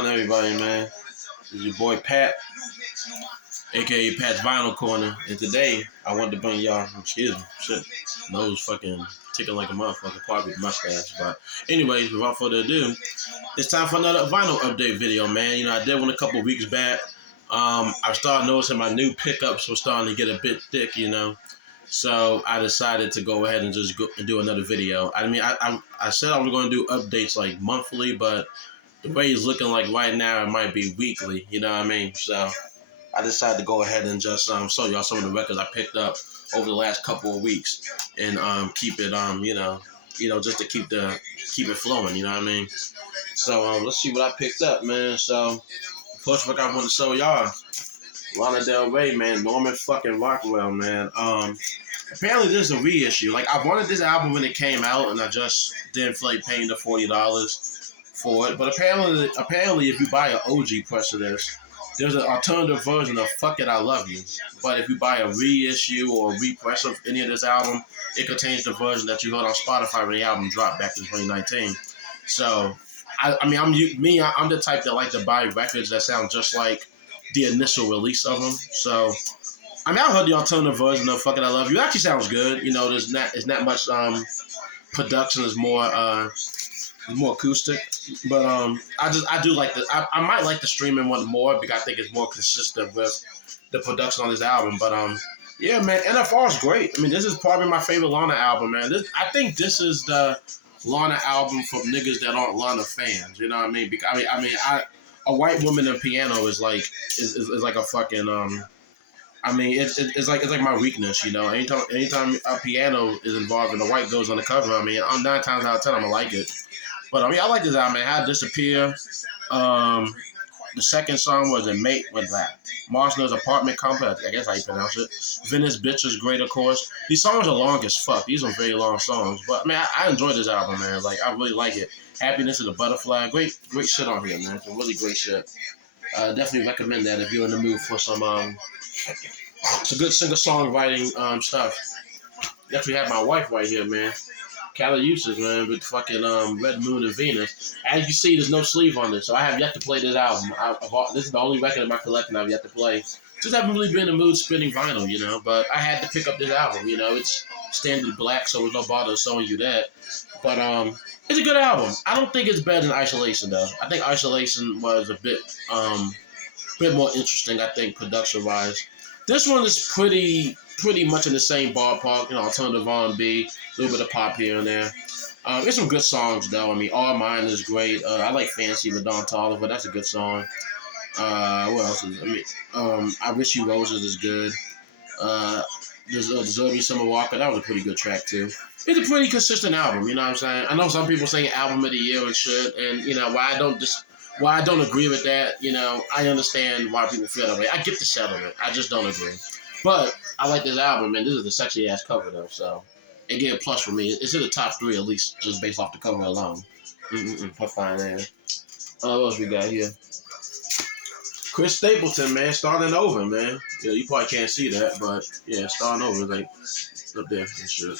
on, everybody, man? This is your boy Pat, aka Pat's Vinyl Corner, and today I wanted to bring y'all, excuse me, shit, nose fucking ticking like a motherfucker, probably mustache. But anyways, without further ado, it's time for another vinyl update video, man. You know, I did one a couple weeks back. I started noticing my new pickups were starting to get a bit thick, you know. So I decided to go ahead and just go and do another video. I mean, I said I was going to do updates like monthly, but the way it's looking like right now, it might be weekly. You know what I mean? So I decided to go ahead and just show y'all some of the records I picked up over the last couple of weeks, and keep it you know just to keep it flowing. You know what I mean? So let's see what I picked up, man. So first record I want to show y'all, Lana Del Rey, man, Norman fucking Rockwell, man. Apparently this is a reissue. Like, I wanted this album when it came out, and I just didn't feel like paying the $40 for it. But apparently, if you buy an OG press of this, there's an alternative version of "Fuck It, I Love You." But if you buy a reissue or a repress of any of this album, it contains the version that you heard on Spotify when the album dropped back in 2019. So, I'm the type that like to buy records that sound just like the initial release of them. So, I mean, I heard the alternative version of "Fuck It, I Love You." It actually sounds good. You know, it's not much production. Is more acoustic. But I do like I might like the streaming one more because I think it's more consistent with the production on this album. But yeah, man, NFR is great. I mean, this is probably my favorite Lana album, man. I think this is the Lana album for niggas that aren't Lana fans. You know what I mean? Because a white woman in piano is like a fucking I mean, it's like my weakness, you know. Anytime a piano is involved and the white goes on the cover, I mean, 9 times out of 10 I'm gonna like it. But I mean, I like this album, man. How Disappear. The second song was Mate with that Marston's Apartment Complex. I guess how you pronounce it. Venice Bitch is great, of course. These songs are long as fuck. These are very long songs, but man, I enjoy this album, man. Like, I really like it. Happiness is a Butterfly. Great shit on here, man. Some really great shit. Definitely recommend that if you're in the mood for some good singer-songwriting stuff. Definitely have my wife right here, man. Uchis, man, with fucking Red Moon and Venus. As you see, there's no sleeve on this, so I have yet to play this album. This is the only record in my collection I've yet to play. Just haven't really been in the mood spinning vinyl, you know, but I had to pick up this album, you know. It's standard black, so there's no bother showing you that. But it's a good album. I don't think it's better than Isolation, though. I think Isolation was a bit more interesting, I think, production-wise. This one is pretty much in the same ballpark, you know, alternative R&B, a little bit of pop here and there. There's some good songs, though. I mean, All Mine is great. I like Fancy with Don Toliver. That's a good song. What else is, I Wish You Roses is good. Deserve You Summer Walker. That was a pretty good track, too. It's a pretty consistent album, you know what I'm saying? I know some people say album of the year and shit, and, you know, why I don't agree with that, you know, I understand why people feel that way. I get the sentiment. I just don't agree. But I like this album, man. This is a sexy-ass cover, though, so it get a plus for me. It's in the top 3, at least, just based off the cover alone. Put fine there. What else we got here? Chris Stapleton, man, starting over, man. Yeah, you probably can't see that, but, yeah, starting over, like, up there and shit.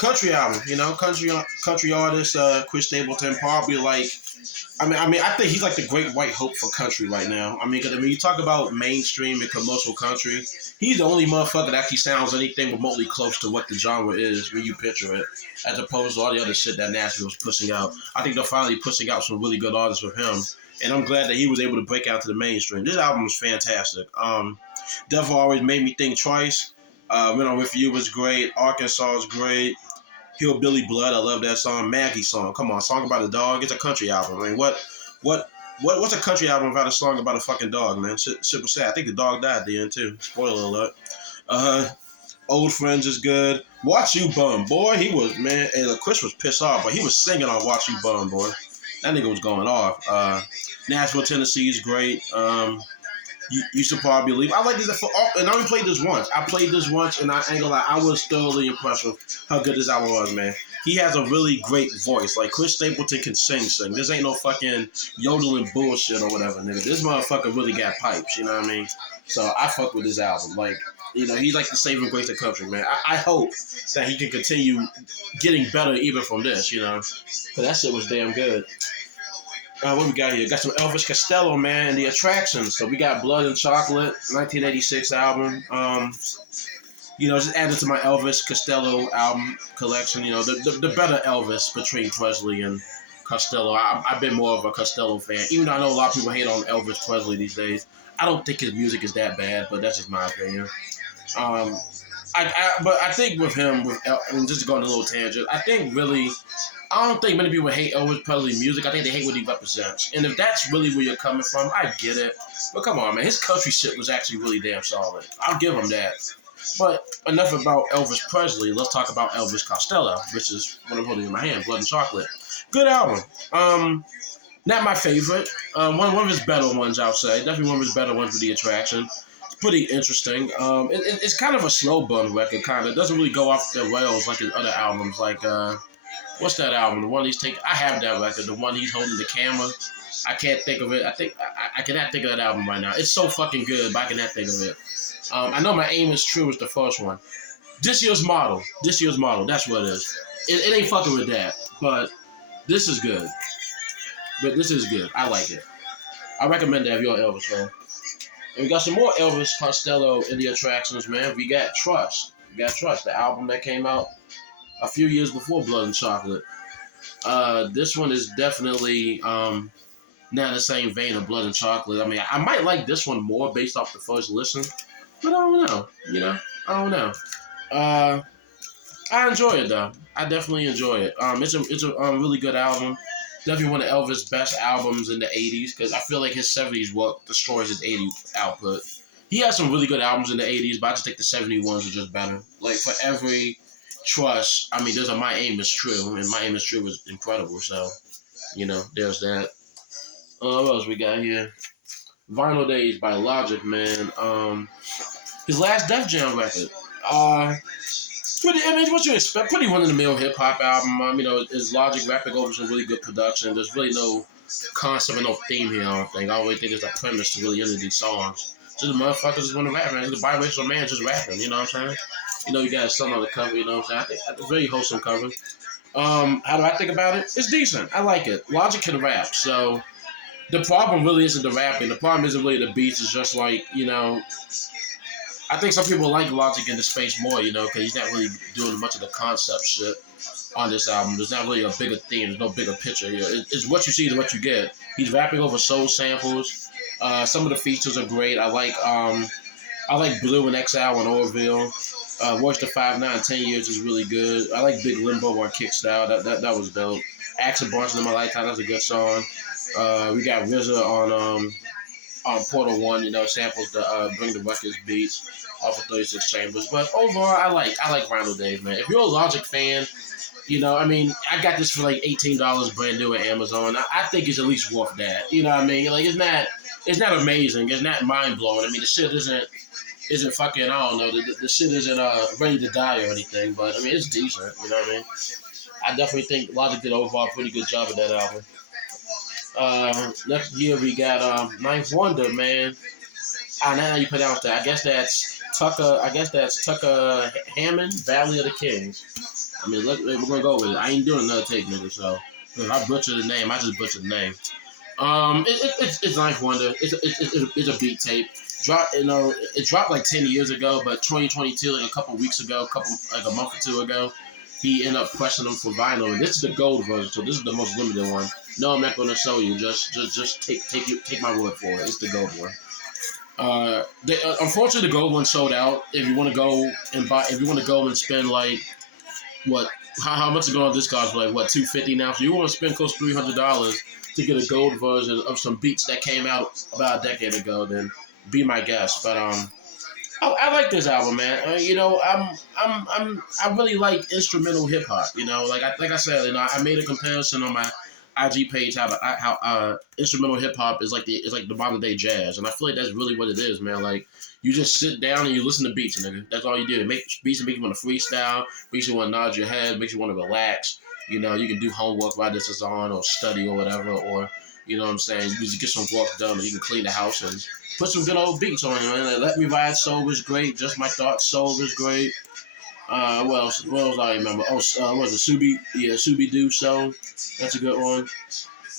Country album, you know, country artist, Chris Stapleton, probably like, I think he's like the great white hope for country right now. I mean, because you talk about mainstream and commercial country, he's the only motherfucker that actually sounds anything remotely close to what the genre is when you picture it, as opposed to all the other shit that Nashville's pushing out. I think they're finally pushing out some really good artists with him, and I'm glad that he was able to break out to the mainstream. This album was fantastic. Devil Always Made Me Think Twice. Went On With You was great. Arkansas is great. Hillbilly Blood, I love that song. Maggie song, come on, song about a dog. It's a country album. I mean, what's a country album without a song about a fucking dog, man? Shit was sad. I think the dog died at the end too. Spoiler alert. Old Friends is good. Watch You Bum, boy, he was, man. And Chris was pissed off, but he was singing on Watch You Bum, boy. That nigga was going off. Nashville, Tennessee is great. You should probably leave. I like this, and I only played this once. I played this once, and I ain't gonna lie, I was thoroughly impressed with how good this album was, man. He has a really great voice. Like, Chris Stapleton can sing. This ain't no fucking yodeling bullshit or whatever, nigga. This motherfucker really got pipes, you know what I mean? So I fuck with this album. Like, you know, he's like the saving grace of country, man. I hope that he can continue getting better even from this, you know? Because that shit was damn good. What we got here? Got some Elvis Costello, man, and the Attractions. So we got Blood and Chocolate, 1986 album. Just added to my Elvis Costello album collection. The better Elvis between Presley and Costello. I've been more of a Costello fan, even though I know a lot of people hate on Elvis Presley these days. I don't think his music is that bad, but that's just my opinion. Um, but I think with him, just to go on a little tangent, I don't think many people hate Elvis Presley's music. I think they hate what he represents. And if that's really where you're coming from, I get it. But come on, man. His country shit was actually really damn solid. I'll give him that. But enough about Elvis Presley. Let's talk about Elvis Costello, which is what I'm holding in my hand, Blood and Chocolate. Good album. Not my favorite. One of his better ones, I'll say. Definitely one of his better ones with the Attraction. It's pretty interesting. It's kind of a slow bun record, kind of. It doesn't really go off the rails like his other albums, like... what's that album? The one he's taking. I have that record. The one he's holding the camera. I can't think of it. I cannot think of that album right now. It's so fucking good, but I cannot think of it. I know My Aim Is True is the first one. This year's model. That's what it is. It ain't fucking with that, but this is good. I like it. I recommend that if you're an Elvis fan. And we got some more Elvis Costello in the Attractions, man. We got Trust. The album that came out a few years before Blood and Chocolate. This one is definitely not the same vein of Blood and Chocolate. I mean, I might like this one more based off the first listen, but I don't know. I don't know. I enjoy it though. I definitely enjoy it. It's a really good album. Definitely one of Elvis' best albums in the '80s because I feel like his '70s work destroys his '80s output. He has some really good albums in the '80s, but I just think the '71s are just better. Like for every Trust, I mean, there's a My Aim Is True, and My Aim Is True was incredible. So, there's that. What else we got here? Vinyl Days by Logic, man. His last Def Jam record. What you expect? Pretty run-of-the-mill hip-hop album. His Logic rapping over some really good production. There's really no concept and no theme here, I don't think. I don't really think there's a premise to really into these songs. Just the motherfuckers just want to rap, man. It's a biracial man just rapping, you know what I'm saying? You got a son on the cover, you know what I'm saying? I think it's a very wholesome cover. How do I think about it? It's decent. I like it. Logic can rap, so the problem really isn't the rapping. The problem isn't really the beats. It's just like, I think some people like Logic in the space more, because he's not really doing much of the concept shit on this album. There's not really a bigger theme. There's no bigger picture here. It's what you see is what you get. He's rapping over soul samples. Some of the features are great. I like Blue and Exile and Orville. Watch the 5'9", 10 Years is really good. I like Big Limbo on Kickstyle. That was dope. Action Bronson in My Lifetime, that's a good song. We got RZA on Portal 1, samples the Bring the Records beats off of 36 Chambers. But overall, I like Vinyl Days, man. If you're a Logic fan, I got this for like $18 brand new at Amazon. I think it's at least worth that. You know what I mean? Like it's not amazing. It's not mind blowing. I mean, the shit isn't fucking, I don't know, the shit isn't ready to die or anything, but I mean, it's decent, you know what I mean? I definitely think Logic did overall a pretty good job of that album. Next year we got Ninth Wonder, man. I don't know how you pronounce that. I guess that's Tucker Hammond, Valley of the Kings. I mean, we're gonna go with it. I ain't doing another take, nigga, so if I butcher the name, I just butcher the name. It's Ninth Wonder. It's a beat tape. It dropped like 10 years ago, but 2022, like a couple weeks ago, like a month or two ago, he ended up pressing them for vinyl, and this is the gold version, so this is the most limited one. No, I'm not gonna show you. Just take my word for it. It's the gold one. Unfortunately, the gold one sold out. If you want to go and spend like how much is going on this cost? Like $250 now. So you want to spend close to $300 to get a gold version of some beats that came out about a decade ago, then be my guest. But I like this album, man. I really like instrumental hip hop. Like I said, I made a comparison on my IG page how instrumental hip hop is like the modern day jazz, and I feel like that's really what it is, man. Like you just sit down and you listen to beats, nigga. That's all you do. It makes beats that make you want to freestyle, makes you want to nod your head, makes you want to relax. You can do homework while this is on, or study or whatever, or you know what I'm saying. You just get some work done, or you can clean the house and put some good old beats on it, man. Like, Let Me Ride Soul was great. Just My Thoughts Soul was great. What else I remember? Was it Subi? Yeah, Subi Doo Soul. That's a good one.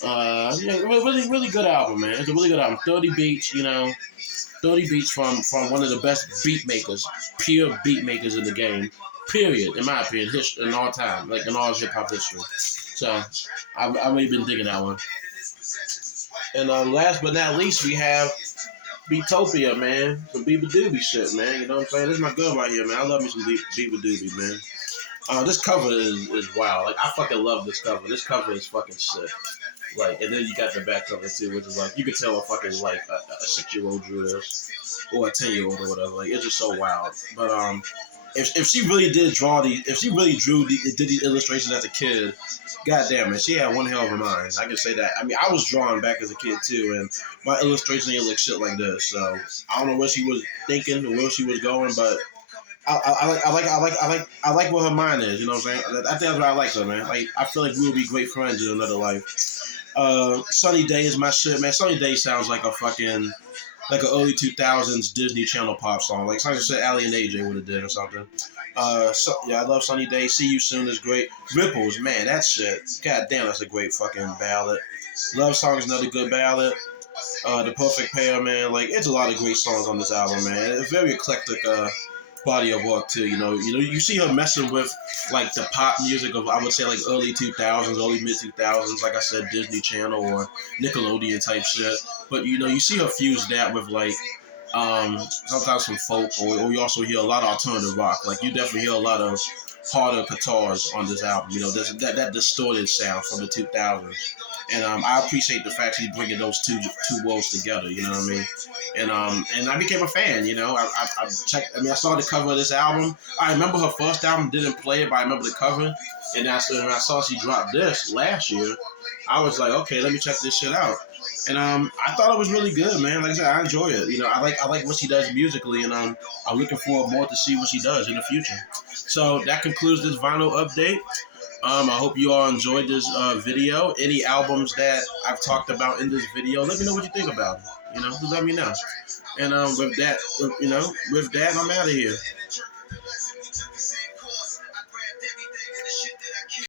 Yeah, really, really good album, man. It's a really good album. 30 beats, 30 beats from one of the best beat makers, pure beat makers in the game. Period, in my opinion, in all time, like in all hip hop history. So, I've really been digging that one. And last but not least, we have Beatopia, man. Some beabadoobee shit, man. You know what I'm saying? This is my girl right here, man. I love me some beabadoobee, man. This cover is wild. Like, I fucking love this cover. This cover is fucking sick. Like, and then you got the back cover too, which is like, you can tell a fucking like a 6-year-old drew this, or a 10-year-old or whatever. Like, it's just so wild. But if she really did draw these, if she really did these illustrations as a kid, goddamn it, she had one hell of a mind. I can say that. I mean, I was drawing back as a kid too, and my illustrations ain't look shit like this. So I don't know what she was thinking or where she was going, but I like what her mind is. You know what I'm saying? I think that's why I like her, man. Like, I feel like we would be great friends in another life. Sunny Day is my shit, man. Sunny Day sounds like a fucking like an early 2000s Disney Channel pop song. Like something that Ali and AJ would have did or something. Yeah, I love Sunny Day. See You Soon is great. Ripples, man, that shit. God damn, that's a great fucking ballad. Love Song is another good ballad. The Perfect Pair, man. Like, it's a lot of great songs on this album, man. It's very eclectic body of work too. You see her messing with like the pop music of, I would say, like early 2000s, early mid 2000s. Like I said, Disney Channel or Nickelodeon type shit. But you see her fuse that with like sometimes some folk, or you also hear a lot of alternative rock. Like, you definitely hear a lot of harder guitars on this album. That distorted sound from the 2000s. And I appreciate the fact she's bringing those two worlds together. You know what I mean? And I became a fan. I checked. I mean, I saw the cover of this album. I remember her first album, didn't play it, but I remember the cover. And when I saw she dropped this last year, I was like, okay, let me check this shit out. And I thought it was really good, man. Like I said, I enjoy it. I like what she does musically, and I'm looking forward more to see what she does in the future. So that concludes this vinyl update. I hope you all enjoyed this video. Any albums that I've talked about in this video, let me know what you think about them. Just let me know. And with that, I'm out of here.